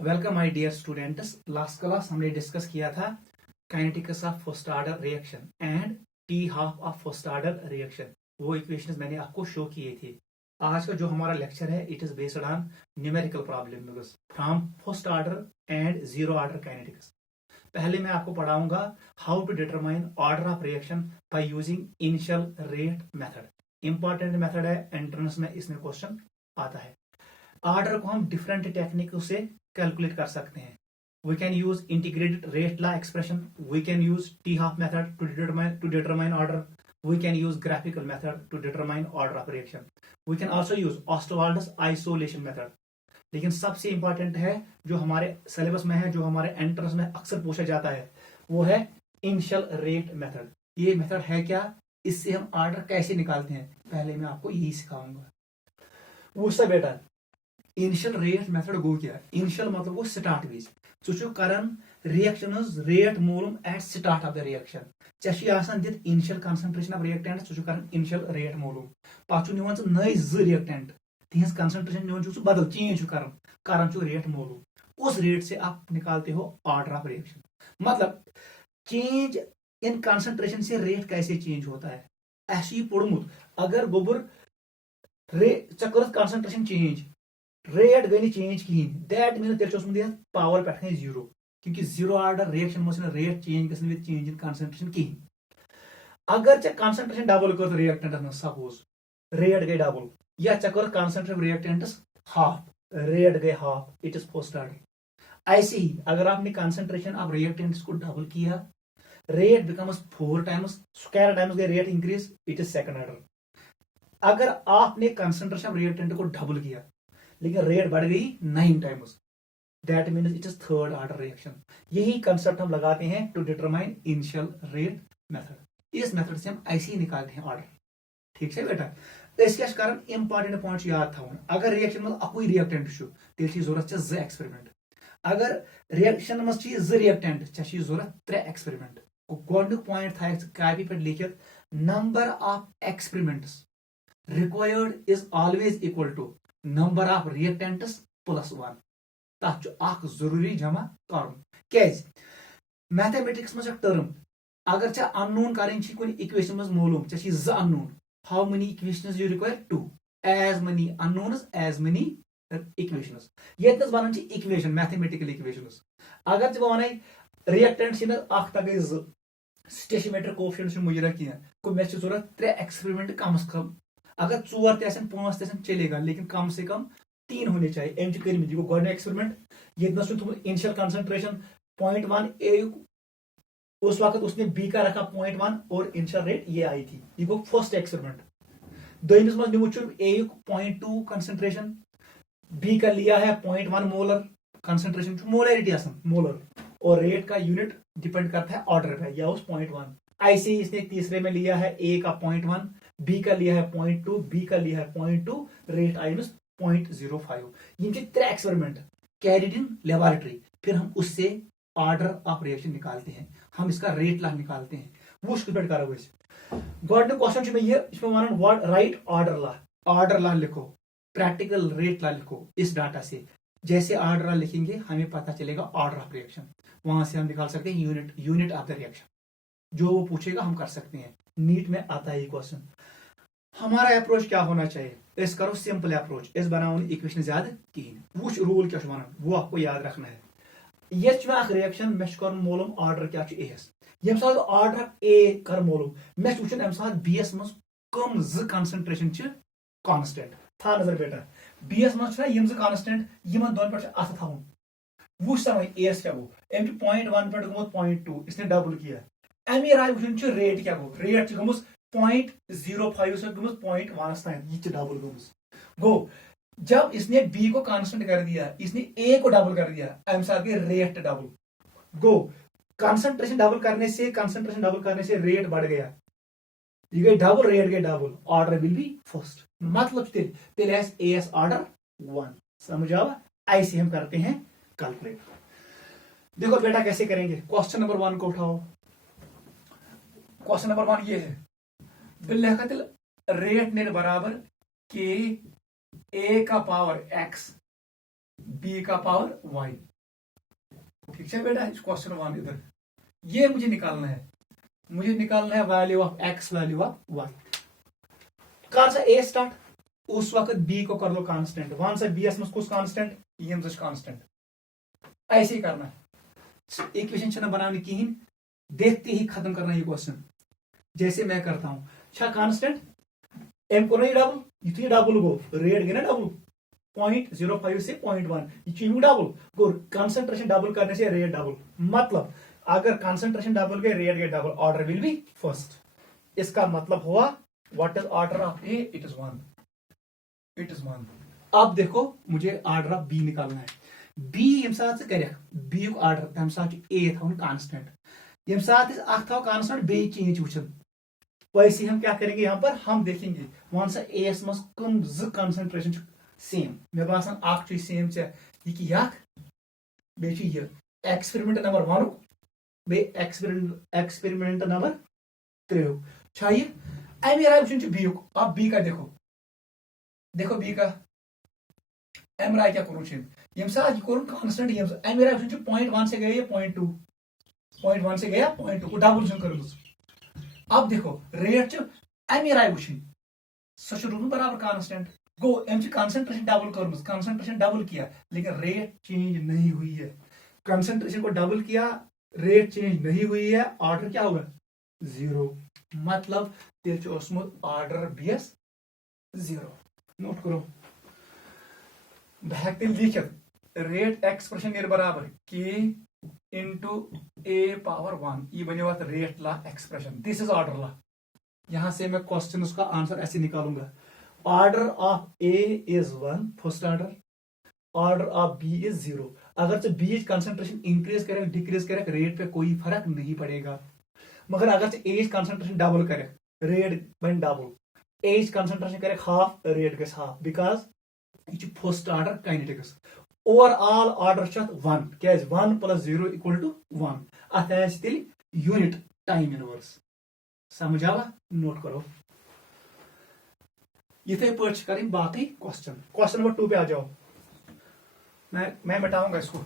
Welcome my dear students. Last class हमने discuss किया था kinetics of first order reaction and T half of first order reaction. वो equations मैंने आपको show किए थे। आज का जो हमारा लेक्चर है it is based on numerical problems from first order and zero order kinetics. पहले मैं आपको पढ़ाऊंगा how to determine order of reaction by using initial rate method. Important method है, एंट्रेंस में इसमें क्वेश्चन आता है। ऑर्डर को हम डिफरेंट टेक्निक से कैलकुलेट कर सकते हैं। We can use integrated rate law expression, we can use T half method to determine order, we can use graphical method to determine order of reaction, we can also use Ostwald's isolation method। लेकिन सबसे important है जो हमारे syllabus में है, जो हमारे entrance में अक्सर पूछा जाता है, वो है इनिशियल रेट मेथड। ये मेथड है क्या, इससे हम ऑर्डर कैसे निकालते हैं, पहले मैं आपको यही सिखाऊंगा। उससे बेटा इनिशियल रेट मेथड गो क्या, इनिशियल मतलब वो स्टार्ट विज सु करन रिएक्शन रेट मोलूम at start of the reaction. दित इनिशियल कंसंट्रेशन ऑफ रिएक्टेंट सु करन इनिशियल रेट मोलूम, पाछु निवन नई ज रिएक्टेंट तिहज कंसंट्रेशन निवन बदल चेंज करन रेट मोलूम, उस रेट से आप निकालते हो ऑर्डर ऑफ रिएक्शन। मतलब चेंज इन कंसंट्रेशन से रेट कैसे चेंज होता है, ऐसे पढ़मुत अगर गोबर कंसंट्रेशन चेंज रेट गई चेंज कहें, दैट मीन तेल पावर पे जीरो, क्योंकि जीरो ऑर्डर रिएक्शन में रेट चेंज गई चेंज इन कंसंट्रेशन कहें। अगर चे कंसंट्रेशन डबल कर रिएक्टेंटस में, सपोज रेट गई डबल, या चे कर कंसंट्रेशन रिएक्टेंटस हाफ, रेट गई half, it is first order. ऐसे ही अगर आपने कंसंट्रेशन ऑफ रिएक्टेंट्स को डबल किया, rate becomes 4 times, square times गई rate increase, it is second order. अगर आपने कंसंट्रेशन ऑफ रिएक्टेंट को डबल किया लेकिन रेट बढ़ गई 9 times, that means it is third order reaction. यही कंसेप्ट हम लगाते हैं to determine initial rate method. इस मेथड से हम ऐसे ही निकालते हैं ऑर्डर। ठीक है बेटा, तो कारण इंपॉर्टेंट पॉइंट याद था। अगर रिएक्शन में अकुई रिएक्टेंट तेल जरूरत 2 एक्सपेरिमेंट, अगर रिएक्शन में 2 रिएक्टेंट जरूरत 3 एक्सपेरिमेंट। गोडनुक पॉइंट था कॉपी पे लिखित, number of experiments required is always equal to number of reactants plus 1। तथ जरूरी जमा कर मैथमेटिक्स में टर्म अगर चे अननोन कर इक्वेशन में मोलूम चे unknown, how many equations you require 2, as many unknowns as many equations. ये बनान इक्वेशन मैथमेटिकल इक्वेशंस। अगर चे वन रिएक्टेंट गई 2, स्टेशियोमेट्रिक कोएफिशिएंट मुजरा कह, मे जरूरत 3 एक्सपेरिमेंट कम से कम। अगर 4 5 चलेगा, लेकिन कम से कम 3 होने चाहिए। एम कर गोड एक्सपेरिमेंट ये इनिशियल कंसंट्रेशन 0.1 ए, उस वक्त उसने बी का रखा 0.1 और इनिशियल रेट ये आई थी। ये गो फर्स्ट एक्सपेरिमेंट। दोमिस मज निमुत ए 0.2 कंसंट्रेशन, बी का लिया है 0.1 मोलर कंसंट्रेशन, मोलरिटी मोलर, और रेट का यूनिट डिपेंड करता है ऑर्डर पे, या उस 0.1। ऐसे ही इसने तीसरे में लिया है ए का 0.1, बी का लिया है 0.2, बी का लिया है 0.2, रेट आई 0.05। ये 3 एक्सपेरिमेंट कैरिड इन लेबोरेटरी, फिर हम उससे ऑर्डर ऑफ रिएक्शन निकालते हैं, हम इसका रेट लॉ निकालते हैं। वो डिपेंड कर गोड क्वेश्चन में ये one word right order law, order law लिखो, प्रैक्टिकल रेट लॉ लिखो। इस डाटा से जैसे ऑर्डर लॉ लिखेंगे हमें पता चलेगा ऑर्डर ऑफ रिएक्शन, वहां से हम निकाल सकते हैं यूनिट ऑफ द रिएक्शन। जो वो पूछेगा हम कर सकते हैं, नीट में आता है ये क्वेश्चन। हमारा अप्रोच क्या होना चाहिए, इस करो सिंपल अप्रोच, इस बनाओ इक्वेशन ज्यादा कहें, वो रूल क्या वो आपको याद रखना है। ये रिएक्शन मे कर मोलूम ऑर्डर क्या एस, ये ऑर्डर ए कर मोलूम, मे वुचन अम सात बी एस मज कम 2 कंसंट्रेशन कांस्टेंट था नजर बेटा। बी एस मज 2 कांस्टेंट, इन दोन पे अथ थवन, वो समय एस क्या गो, एम 0.1 पे गोमुत 0.2, इसने डबल किया। अमी राय वुचन रेट क्या गो, रेट गमुस 0.05 से 0.1 तान, ये डबल गो। जब इसने बी को कांस्टेंट कर दिया, इसने ए को डबल कर दिया, अम साथ गई रेट डबल गो। कंसंट्रेशन डबल करने से रेट बढ़ गया, ये गई डबल, रेट गई double, order will be first. मतलब एस ऑर्डर 1, समझ आवा। ऐसे हम करते हैं कैलकुलेट। देखो बेटा कैसे करेंगे, क्वेश्चन नंबर 1 को उठाओ। क्वेश्चन नंबर 1 ये है, बिल्कुल रेट ने बराबर के ए का पावर x, बी का पावर y, ठीक है बेटा, क्वेश्चन 1 इधर ये मुझे निकालना है, मुझे निकालना है value of x, value of y। कर सा a स्टार्ट, उस वक्त b को कर लो कांस्टेंट, वन सा b मज कुछ कांस्टेंट, यम कांस्टेंट, ऐसे ही करना है। इक्वेशन छना बनानी कहीं, देखते ही खत्म करना ये क्वेश्चन, जैसे मैं करता हूं। छा कांस्टेंट एम को नहीं डबल, यु डबल गो रेट गए ना डबल 0.05 से 0.1, ये डबल गो, कंसंट्रेशन डबल करने से रेट डबल, मतलब अगर कंसंट्रेशन डबल गए रेट गए double, order will be first. इसका मतलब हुआ what is order of A, it is 1, it is 1। अब देखो मुझे ऑर्डर ऑफ बी निकालना है। बी यम साथ कर बी ऑर्डर तम साथ ए थवन कांस्टेंट, यम साथ थो कांस्टेंट बे चेंज वुचन, वैसे हम क्या करेंगे यहाँ पर, हम देखेंगे वन सा ए मज कम ज कंसंट्रेशन सेम, मे बासान अख सेम ये बे एक्सपेरिमेंट नंबर 1 बे एक्सपेरिमेंट नंबर 3 ये अमे राय वुचन बी। अब बी का देखो, देखो बी का एम राय क्या करूँ यम साथ कोर कांस्टेंट, अमे राय वुचन 0.1 से गया 0.2, 0.1 से गया 0.2 को डबल कर। अब देखो रेट अमे राय वुचन सह बराबर कांस्टेंट, गो एम कंसंट्रेशन डबल कर, कंसंट्रेशन डबल किया लेकिन रेट चेंज नहीं हुई है, कंसंट्रेशन को डबल किया रेट चेंज नहीं हुई है, ऑर्डर क्या होगा 0, मतलब तेल ऑर्डर बेस 0। नोट करो, बह लिखित रेट एक्सप्रेशन नीर बराबर के इंटू ए पावर 1, ये बने हुआ rate law expression, this is order law. यहां से मैं क्वेश्चन का आंसर ऐसे निकालूंगा, order of A is 1 first order, order of B is 0। अगर से बी कंसंट्रेशन इंक्रीज करे डिक्रीज करे रेट पे कोई फर्क नहीं पड़ेगा, मगर अगर से ए कंसंट्रेशन डबल करे रेट बन डबल, ए कंसंट्रेशन करे half rate goes half, because ये first order kinetics. Overall order 1 क्या 1 + 0 = 1, अत तेल यूनिट टाइम इनवर्स, समझ आवा। नोट करो, इथे पे करें बाकी क्वेश्चन। क्वेश्चन नंबर 2 पे आ जाओ, मैं मिटाऊंगा इसको।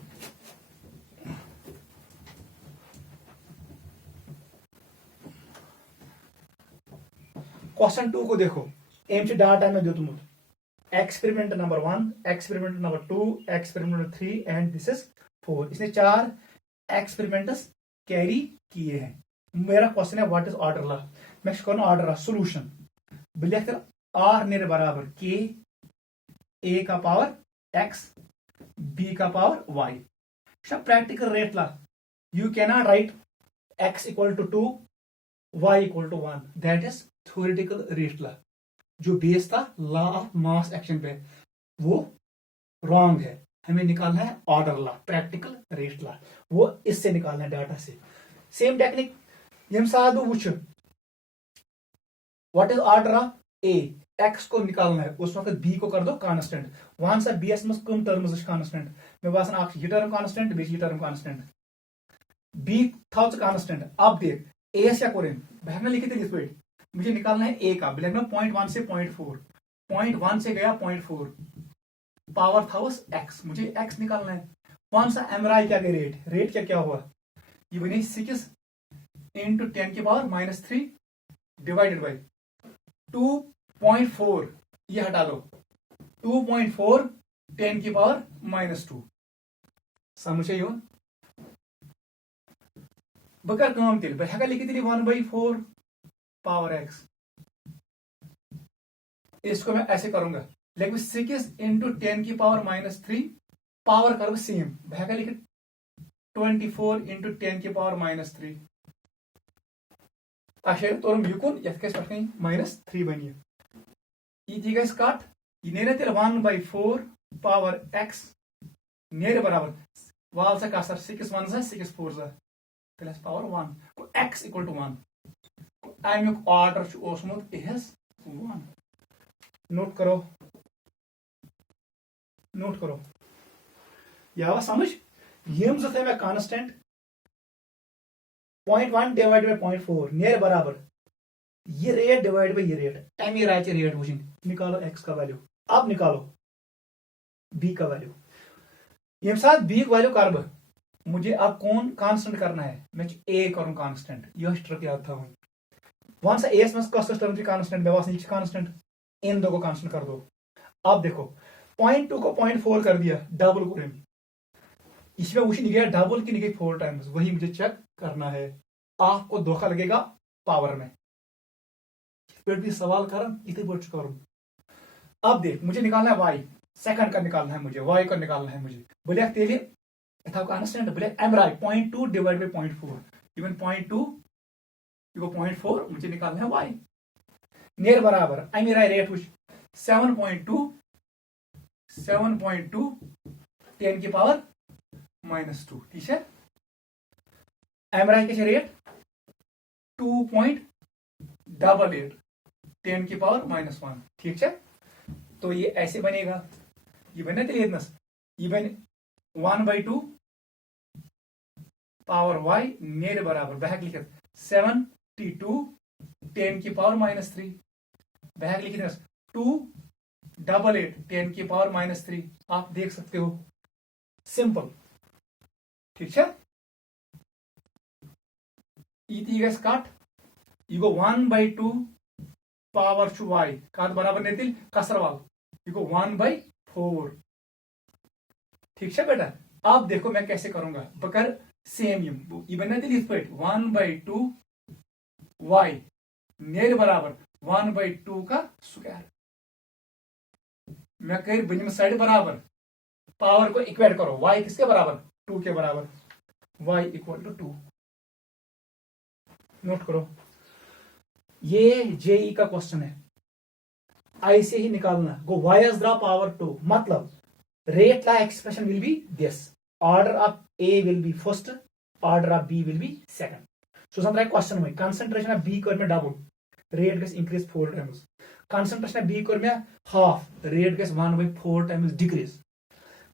क्वेश्चन 2 को देखो, एम डाटा में दितमुत experiment number 1, experiment number 2, experiment number 3 and this is 4। इसने 4 एक्सपेरिमेंट्स कैरी किए हैं। मेरा क्वेश्चन है व्हाट इज ऑर्डर ला, मैं ऑर्डर ला सोल्यूशन लिख आर नेर बराबर के ए का पावर एक्स बी का power y. Practical rate law you cannot write x = 2 y = 1, that is theoretical rate law, जो बेस था लॉ ऑफ मास एक्शन पे, वो रॉन्ग है। हमें निकालना है order law, practical rate law, वो इससे निकालना है डाटा से। सेम टेक्निक यम साधु वुच what is order of A, X को निकालना है, उस वक्त बी को कर दो कांस्टेंट, वहां से बी एस कम टर्म्स कांस्टेंट, मे बासान ये टर्म कांस्टेंट बे ये टर्म कांस्टेंट, बी था कांस्टेंट। अब देख ए क्या करें, बहना लिखित इस पे मुझे निकालना है ए का, ब्लैक में 0.1 से 0.4, 0.1 से गया 0.4, पावर था उस एक्स, मुझे एक्स निकालना है। कौन सा एमआरआई क्या रेट, रेट क्या क्या हुआ, ये बनी 6 × 10⁻³ डिवाइडेड बाई 2.4, ये हटा लो 2.4 10⁻²। समझ बह कर तेल बह हेका लिखित 1/4 पावर एक्स, इसको मैं ऐसे करूंगा लेकिन 6 × 10⁻³ पावर कर सेम, बह हेका लिखित 24 × 10⁻³ अशे तोरम युकुन यथ -3 बन ये गस कट, ये नेरे तेल 1/4 पावर एक्स नेरे बराबर वाल सा कसर 6 1 6 4 तेल पावर 1 x = 1, अमुक ऑर्डर ओसमुत इज 1। नोट करो, नोट करो, यह समझ यम जो मैं कांस्टेंट 0.1 डिवाइड बाई 0.4 नेर बराबर ये रेट डिवाइड बाई ये रेट, एम राय रेट वुचन, निकालो x का वैल्यू, अब निकालो b का वैल्यू। यम साथ b वैल्यू कर मुझे अब कौन कांस्टेंट करना है, मैं ए करूं कांस्टेंट, यह ट्रिक याद था वन सा एस मस कस टर्म कांस्टेंट मैं ये कांस्टेंट, इन दो को कांस्टेंट कर दो। अब देखो 0.2 को 0.4 कर दिया, डबल को इसमें उसी नहीं गया डबल की नहीं गई 4 टाइम्स, वही मुझे चेक करना है। आपको धोखा लगेगा पावर में, भी सवाल कर इतने बट करूं। अब देख मुझे निकालना है वाई, सेकंड का निकालना है मुझे, वाई का निकालना है मुझे। बोले तेली कांस्टेंट बोले एम राय 0.2 डिवाइड बाई 0.4 इवन 0.2 0.4 मुझे निकालना है वाई नियर बराबर अमी राय रेट वुच 7.2 10 की पावर -2 ठीक है। एम राय के रेट 2.88 10 की पावर -1 ठीक है। तो ये ऐसे बनेगा, ये बने ये बने 1/2 पावर y नेर बराबर बहक लिखित 72 10 की पावर -3 बहक लिखित 288 10 की पावर -3। आप देख सकते हो सिंपल ठीक है। गस कट यह गो 1/2 पावर y कत बराबर नेतिल कसर वाल यह गो 1/4 ठीक है बेटा। आप देखो मैं कैसे करूंगा, बकर सेम ये बना दिल इस पे 1/2 y नेर बराबर 1/2 का स्क्वायर। मैं कर बनिम साइड बराबर पावर को इक्वेट करो, y किसके बराबर 2 के बराबर, y = 2। नोट करो ये जेई का क्वेश्चन है, ऐसे ही निकालना गो y as the power 2 मतलब rate la expression will be this, order of A will be first, order of B will be second. So समझ क्वेश्चन में concentration of B कर में double, rate Gus increase 4 times, concentration of B कर में half, rate Gus 1/4 times decrease,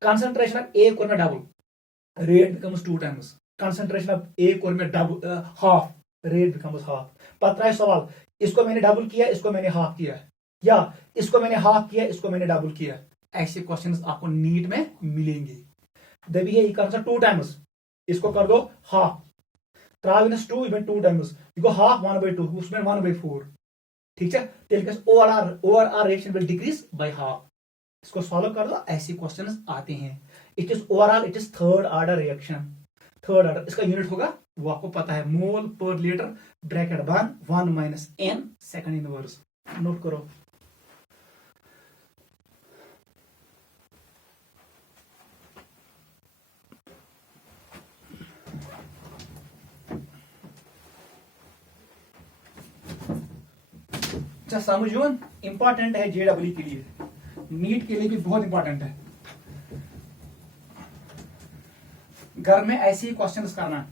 concentration of A कर में double, rate becomes 2 times, concentration of A कर में double half, rate becomes half। पता सवाल इसको मैंने डबल किया, इसको मैंने हाफ किया, या इसको मैंने हाफ किया, इसको मैंने डबल किया, ऐसे क्वेश्चंस आपको नीट में मिलेंगे। दबी है कर 2 टाइम्स, इसको कर दो हाफ, 2 इवन 2 टाइम्स इको हाफ 1/2 उसमें 1/4 ठीक है। तेल overall reaction will decrease by half, इसको सॉल्व कर दो, ऐसे क्वेश्चंस आते हैं। It is overall it is third order reaction, third order इसका यूनिट होगा वो आपको पता है मोल पर litre bracket 1 - n second inverse. Note करो समझ इंपॉर्टेंट है जेडब्ल्यू के लिए, नीट के लिए भी बहुत इंपॉर्टेंट है। घर में ऐसे ही क्वेश्चंस करना,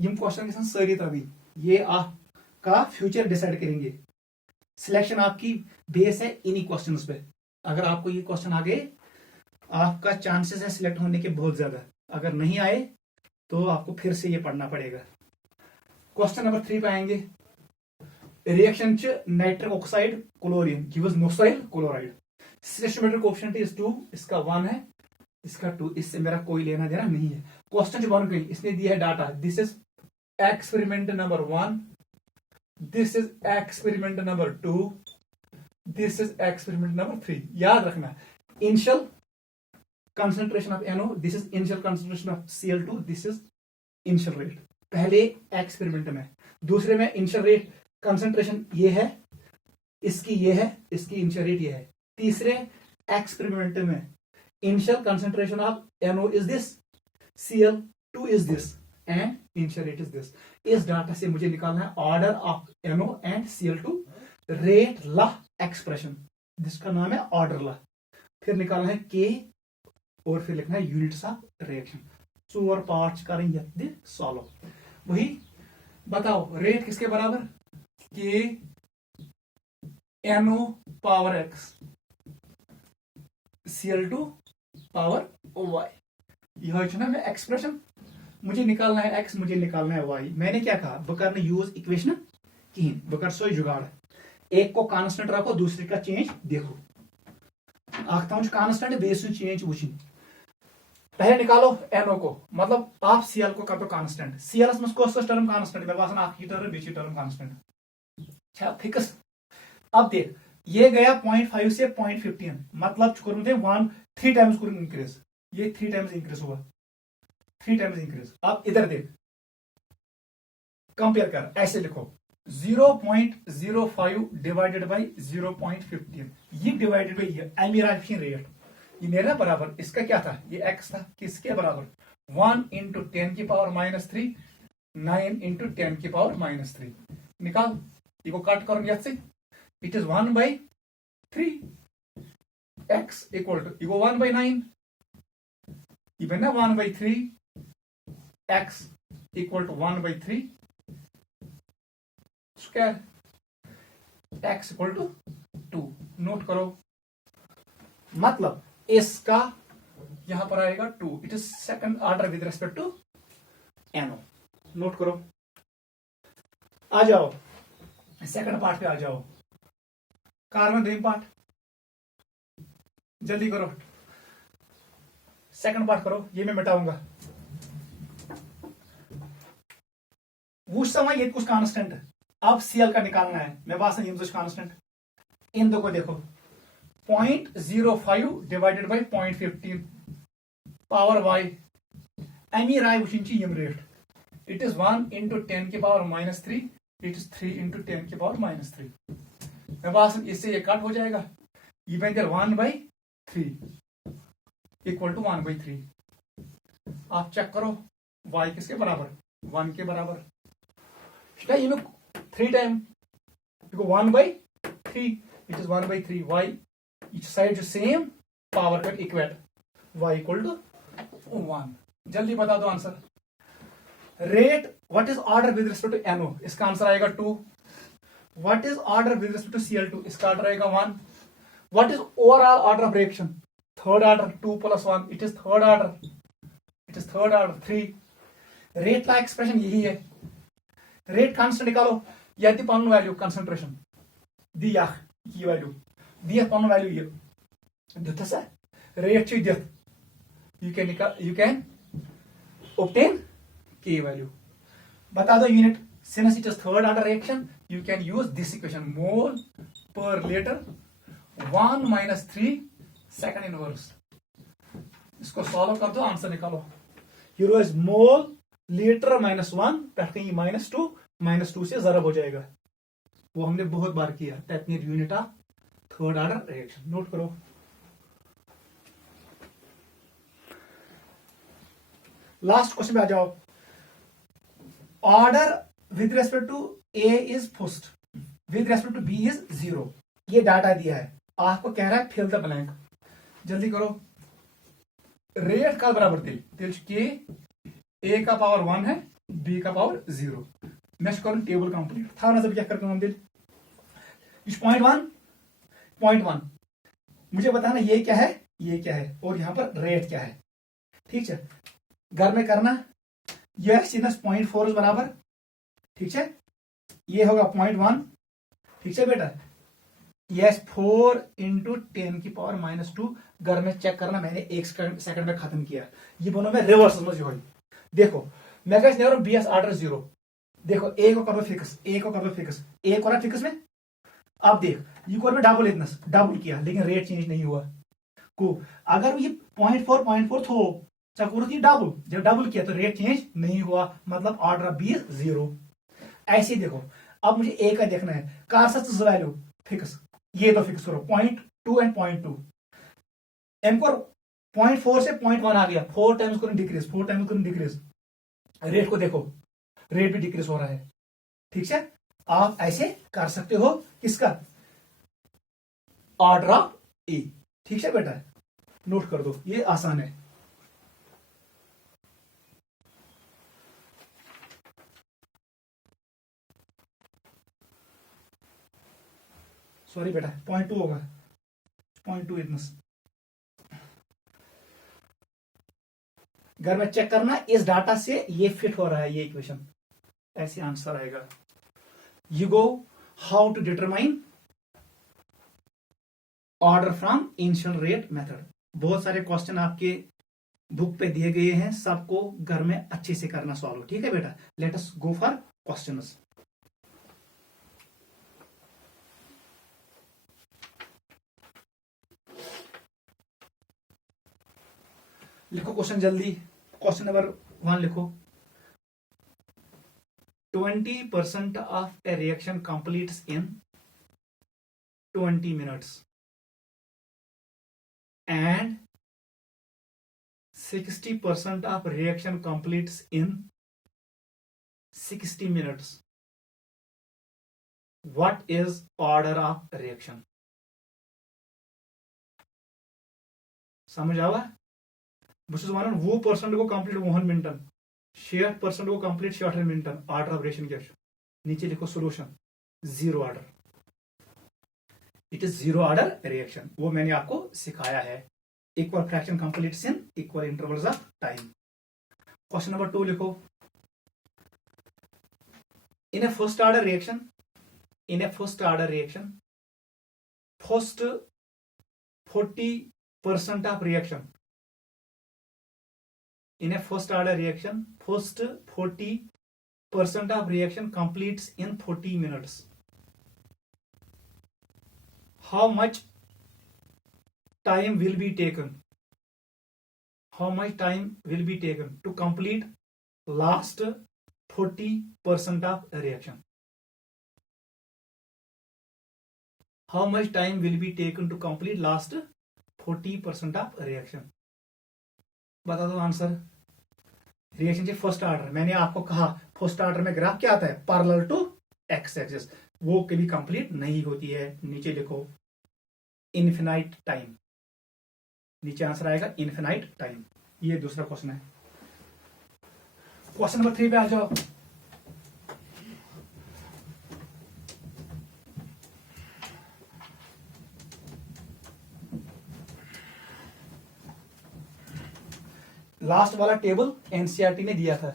यम क्वेश्चन सारी तभी ये आपका फ्यूचर डिसाइड करेंगे। सिलेक्शन आपकी बेस है इन्हीं क्वेश्चंस पे, अगर आपको ये क्वेश्चन आ गए आपका चांसेस है सिलेक्ट होने के बहुत ज्यादा, अगर नहीं आए तो आपको फिर से ये पढ़ना पड़ेगा। क्वेश्चन नंबर 3 पे आएंगे, reaction nitric oxide chlorine gives nitrosyl chloride, stoichiometric coefficient is 2, इसका 1 है, इसका 2, इससे मेरा कोई लेना देना नहीं है। क्वेश्चन जो बन गई इसने दिया है data, this is experiment number 1, this is experiment number 2, this is experiment number 3। याद रखना initial concentration of NO, this is initial concentration of Cl2, this is initial rate पहले एक्सपेरिमेंट में, दूसरे में इनिशियल रेट कंसंट्रेशन ये है, इसकी ये है, इसकी इनिशियल रेट ये है, तीसरे एक्सपेरिमेंट में initial concentration of NO is this, Cl2 is this and initial rate is this. इस डाटा से मुझे निकालना है order of NO and Cl2 rate law expression, जिसका नाम है ऑर्डर ला, फिर निकालना है K और फिर लिखना है यूनिट्स ऑफ रिएक्शन। 4 पार्ट्स करेंगे सॉल्व। वही बताओ रेट किसके बराबर, K NO power X Cl2 power Y, यह ना मैं एक्सप्रेशन, मुझे निकालना है X, मुझे निकालना है Y। मैंने क्या कहा बकर यूज इक्वेशन कहीं बकर सो जुगाड़, एक को कांस्टेंट रखो दूसरे का चेंज देखो, कांस्टेंट बेस चेंज वुचन। पहले निकालो एनओ को, मतलब आप सीएल को कर दो कांस्टेंट। सीएल में कौन टर्म कांस्टेंट, मैं बासन आखिरी टर्म बीच टर्म कांस्टेंट अच्छा फिक्स। अब देख ये गया 0.5 से 0.15, मतलब कोर्मुत 3 टाइम्स कोर इंक्रीज, ये 3 टाइम्स इंक्रीज हुआ, 3 टाइम्स इंक्रीज। अब इधर देख कंपेयर कर, ऐसे लिखो 0.05 डिवाइडेड बाई 0.15, ये डिवाइडेड बाई ये एमिराफिन रेट, ये मेरा बराबर इसका क्या था, ये x था, किसके बराबर 1 इंटू 10 की पावर -3, 9 इंटू 10 की पावर -3। निकाल, ये कट करो यथ से, it is 1/3, x equal to ये 1/9, ये बना 1/3, x equal to 1/3 square, x equal to 2। Note करो, मतलब इसका यहां पर आएगा 2, it is second order with respect to NO. Note करो, आ जाओ सेकंड पार्ट पे आ जाओ, कार्बन ड्रीम पार्ट, जल्दी करो सेकंड पार्ट करो, ये मैं मिटाऊंगा। वो समय ये कुछ कांस्टेंट है, अब सीएल का निकालना है, मैं बात ये कांस्टेंट इन दो को देखो 0.05 डिवाइडेड बाई 0.15 पावर वाई अमी राय वुचन यम रेट, इट इज 1 इंटू 10 की पावर -3, इट इज 3 इंटू 10 की पावर -3। मैं बात इससे ये कट हो जाएगा, ये बन जाए 1/3 इक्वल टू 1/3। आप चेक करो y किसके बराबर, 1 के बराबर, 3 time 1/3, it is 1/3, y each side same power का इक्वेट, y इक्वल टू 1। जल्दी बता दो answer. Rate what is order with respect to NO, इसका आंसर आएगा 2। What is order with respect to Cl2, इसका ऑर्डर आएगा 1। What is overall order of reaction, third order, 2 + 1, it is third order, it is third order 3। Rate का expression यही है, rate constant निकालो, यदि पन वैल्यू कंसंट्रेशन दी ये वैल्यू दी पन वैल्यू ये दिता सा रेट दित, you can obtain k value. बता दो unit, since it is third order reaction you can use this equation, mole per liter 1 - 3 second inverse। इसको सॉल्व कर दो, आंसर निकालो। यूरो इज मोल लीटर -1 बैठ गई -2, -2 से जरब हो जाएगा, वो हमने बहुत बार किया, technique unit of third order reaction. Note करो, लास्ट क्वेश्चन पे आ जाओ। Order with respect to A is first, with respect to B is 0, ये डाटा दिया है, आपको कह रहा है फिल द ब्लैंक। जल्दी करो, रेट का बराबर दिल के ए का पावर 1 है, बी का पावर 0। मैं करूं टेबल कंप्लीट था नजर क्या करता हूं दिल, 0.1 मुझे बताना ये क्या है, ये क्या है, और यहां पर रेट क्या है। ठीक है, घर में करना, यह सीनस 0.4 बराबर, ठीक है, ये होगा 0.1, ठीक है बेटा, यस 4 इंटू 10 की पावर -2। घर में चेक करना, मैंने 1 सेकंड में खत्म किया, ये बोलो मैं रिवर्स में। देखो मैं कहूँ BS ऑर्डर 0, देखो ए को कर दो फिक्स, ए को कर दो फिक्स, ए को फिक्स में। अब देख ये को डबल इतना डबल किया, लेकिन रेट चेंज नहीं हुआ को, अगर ये 0.4 थो चकुर थी डबल, जब डबल किया तो रेट चेंज नहीं हुआ, मतलब ऑर्डर ऑफ बी 0। ऐसे देखो, अब मुझे ए का देखना है, कारसस वैल्यू फिक्स, ये तो फिक्स करो 0.2 एंड 0.2, इनको 0.4 से 0.1 आ गया, 4 टाइम्स करो डिक्रीज, 4 टाइम्स करो डिक्रीज, रेट को देखो, रेट भी डिक्रीज हो रहा है। ठीक है, आप ऐसे कर सकते हो, किसका ऑर्डर ऑफ ए। ठीक है बेटा, नोट कर दो, ये आसान है। सॉरी बेटा 0.2 होगा, 0.2 इतना। घर में चेक करना, इस डाटा से ये फिट हो रहा है, ये इक्वेशन, ऐसे आंसर आएगा। You go how to determine order from initial rate method. बहुत सारे क्वेश्चन आपके बुक पे दिए गए हैं, सबको घर में अच्छे से करना सॉल्व। ठीक है बेटा, let us go for questions. लिखो क्वेश्चन जल्दी। क्वेश्चन नंबर 1 लिखो। 20% of A reaction completes in 20 minutes and 60% of reaction completes in 60 minutes. What is order of reaction? समझ आवा? बस वन 20% को कंप्लीट 1 मिनटन, 60% को कंप्लीट 60 मिनटन। ऑर्डर ऑफ रिएक्शन क्या है? नीचे लिखो solution, zero order. It is zero order reaction, वो मैंने आपको सिखाया है। Equal fraction completes in equal intervals of time. Question number 2 लिखो। In a first order reaction, first 40% of reaction, in a first order reaction, first 40% of reaction completes in 40 minutes. How much time will be taken? How much time will be taken to complete last 40% of reaction? How much time will be taken to complete last 40% of reaction? बता दो answer. Reaction चाहिए first order, मैंने आपको कहा first order में graph क्या आता है? पैरेलल टू एक्स एक्सिस, वो कभी कंप्लीट नहीं होती है। नीचे लिखो इनफिनाइट टाइम, नीचे आंसर आएगा इनफिनाइट टाइम। ये दूसरा क्वेश्चन है। क्वेश्चन नंबर 3 पे आ जाओ। लास्ट वाला टेबल एनसीईआरटी ने दिया था।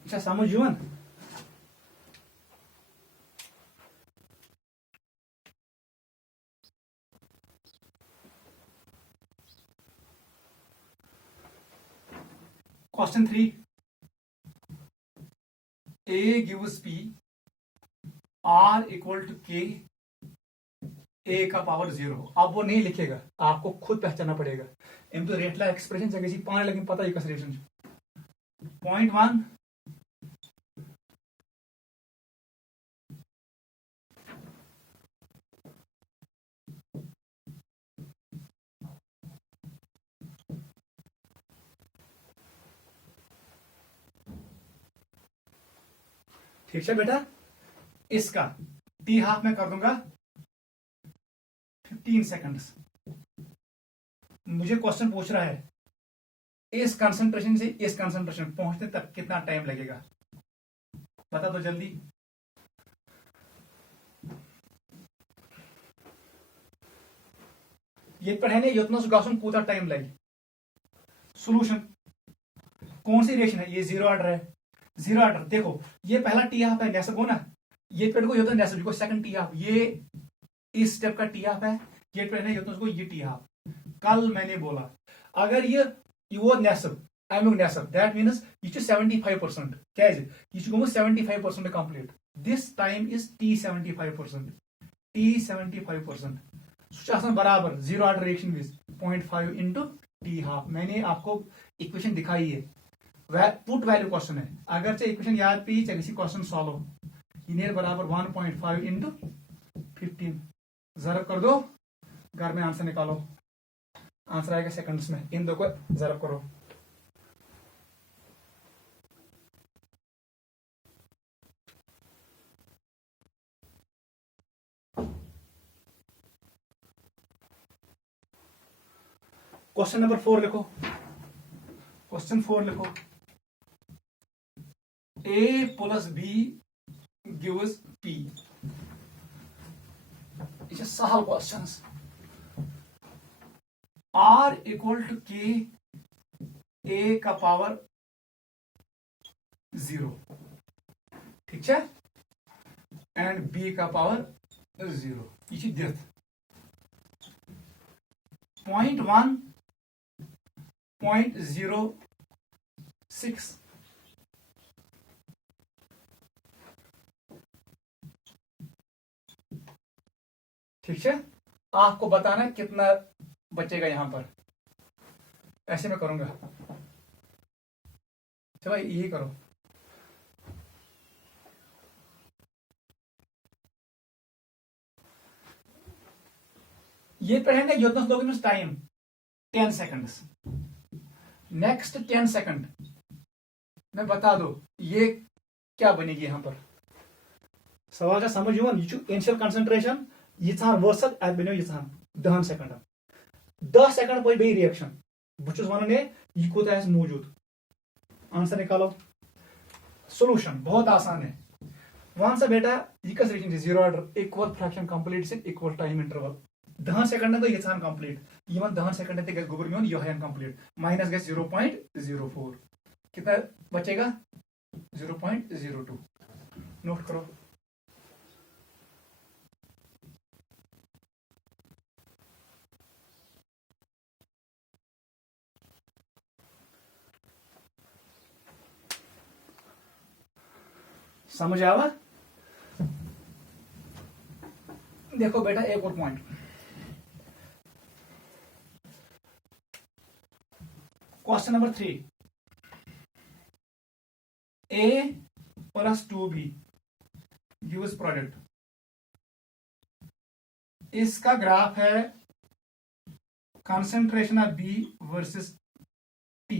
अच्छा समझ युवन, question 3, A gives P, R equal to K, A का पावर 0। अब वो नहीं लिखेगा, आपको खुद पहचानना पड़ेगा। एम तो रेट ला एक्सप्रेशन चाहिए पाने, लेकिन पता ही कस रिएक्शन। पॉइंट 1 ठीक है बेटा। इसका टी हाफ में कर दूंगा 15 सेकंड्स। मुझे क्वेश्चन पूछ रहा है इस कंसंट्रेशन से इस कंसंट्रेशन पहुंचने तक कितना टाइम लगेगा, बता दो जल्दी। ये पढ़ने योतनोस गॉसन कूता टाइम लगे। सॉल्यूशन कौन सी रिएक्शन है? ये जीरो ऑर्डर है। जीरो ऑर्डर देखो, ये पहला टी हाफ है नेसब हो ना, ये पेड़ को योतन नेसब को सेकंड टी हाफ, ये इस स्टेप का टी हाफ है, ये पेड़ है योतन को ये टी हाफ। कल मैंने बोला अगर ये वो नेसब अमुक नेसब दैट मीन्स ये 75% क्या है ये गोमुत 75% complete. This time is T 75%, T 75% बराबर जीरो ऑर्डर रिएक्शन विज 0.5 इंटू टी हाफ। मैंने आपको इक्वेशन दिखाई है, पुट वैल्यू क्वेश्चन है। अगर से इक्वेशन याद पी चलिए क्वेश्चन सॉल्व, ये बराबर 1.5 इंटू 15 जरब कर दो, घर में आंसर निकालो। आंसर आएगा सेकंड्स में, इन दो को जरब करो। क्वेश्चन नंबर 4 लिखो। क्वेश्चन 4 लिखो। A plus B gives P। It's a सहल questions। R equal to K, A का पावर 0। ठीक है, एंड बी का पावर 0 ये दिथ 0.1 0.06 ठीक है। आपको बताना है कितना बचेगा यहां पर, ऐसे मैं करूंगा, चलो ये करो, ये पढ़ेंगे योद्धा लोग टाइम 10 सेकंड्स, नेक्स्ट 10 सेकंड मैं बता दो ये क्या बनेगी यहां पर। सवाल का समझ इनिशियल कंसंट्रेशन यीचान वर्सत अत बनो यीचान 10 सेकंड 10 सेकंड पे बे रिएक्शन बहुत वन यह कूत मौजूद, आंसर निकालो। सोल्यूशन बहुत आसान है, वन सा बेटा यह कस reaction 0 order equal fraction complete equal time interval 10 second गई यीचान कंप्लीट, इन 10 सेकंड ते गुबर मोन यह कंप्लीट, माइनस गए 0.04 कितना बचेगा 0.02, नोट करो। समझ आवा? देखो बेटा एक और point, question number 3, A + 2B gives product, इसका ग्राफ है concentration of B versus T,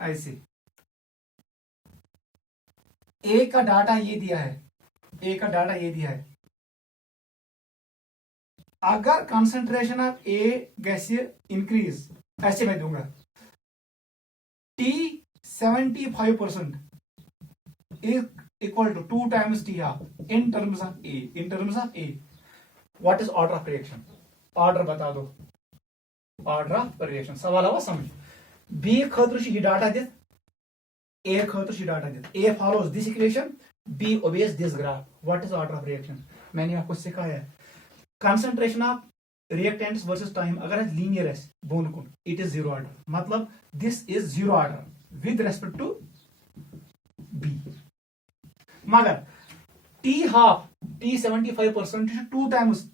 ऐसे ए का डाटा ये दिया है, ए का डाटा ये दिया है, अगर कंसंट्रेशन ऑफ ए गैसीय इंक्रीज, ऐसे मैं दूंगा T 75% equal to 2 times T half in terms of A, in terms of A what is order of reaction, order बता दो, ऑर्डर ऑफ रिएक्शन सवाल आवा समझ। बी खतर ये डाटा दित, A खतर डाटा दित, A follows this equation, B obeys this graph, what is order of reaction, मैंने आपको सिखाया है। Concentration of reactants versus time अगर लीनियर है बोन कुन इट इज 0 ऑर्डर, मतलब this is 0 order with respect to B, मगर T half T 75% 2 times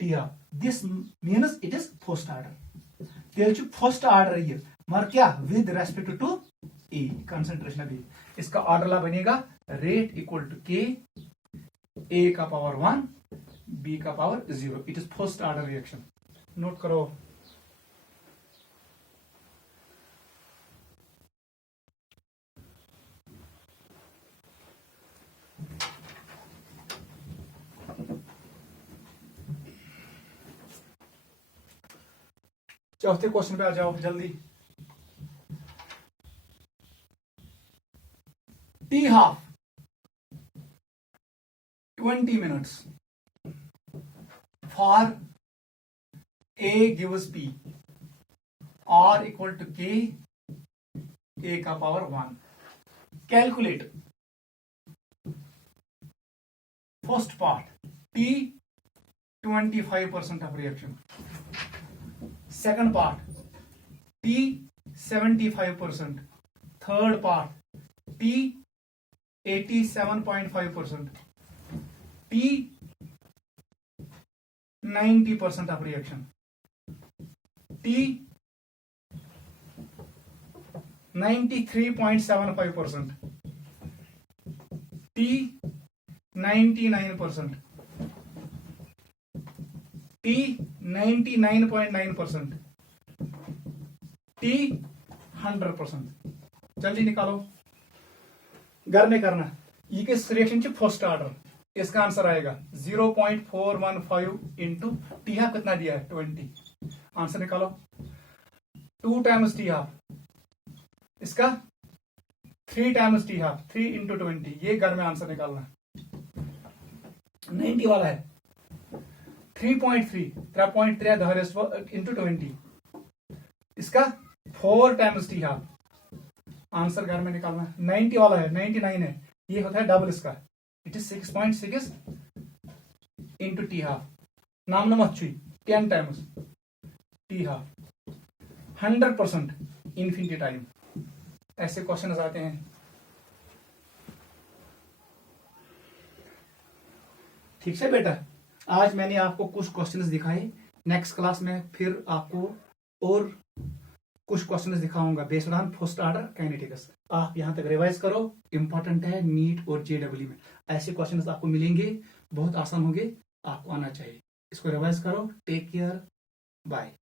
T half, this means it is first order, तेल फर्स्ट ऑर्डर ये मगर क्या with respect to a concentration of a, इसका order ला बनेगा rate equal to के, A का power 1 B का power 0, it is first order reaction, note करो। चौथे क्वेश्चन पे आ जाओ जल्दी। T half 20 minutes for A gives P, R equal to K, A का power 1, calculate first part T 25% of reaction, second part T 75%, third part T 87.5%, T 90% of reaction, T 93.75%, T 99%, T 99.9%, T 100%, जल्दी निकालो, घर में करना। ये किस reaction ची first order, इसका आंसर आएगा 0.415 इंटू टी हाफ कितना दिया है 20, आंसर निकालो 2 times टी हाफ, इसका 3 times टी हाफ 3 इंटू 20, ये घर में आंसर निकालना। 90 वाला है 3.3 3.3 इंटू 20, इसका 4 times टी हाफ, आंसर घर में निकालना। 90 वाला है 99 है ये होता है डबल इसका, it is 6.6 into T half, नाम नमत 10 times T half, 100% infinity time. ऐसे क्वेश्चन आते हैं। ठीक है बेटा, आज मैंने आपको कुछ क्वेश्चंस दिखाए। नेक्स्ट क्लास में फिर आपको और कुछ क्वेश्चंस दिखाऊंगा based on first order kinetics. आप यहां तक रिवाइज करो, इंपॉर्टेंट है नीट और जेडब्ल्यू में ऐसे क्वेश्चंस आपको मिलेंगे, बहुत आसान होंगे, आपको आना चाहिए। इसको रिवाइज करो। Take care, bye.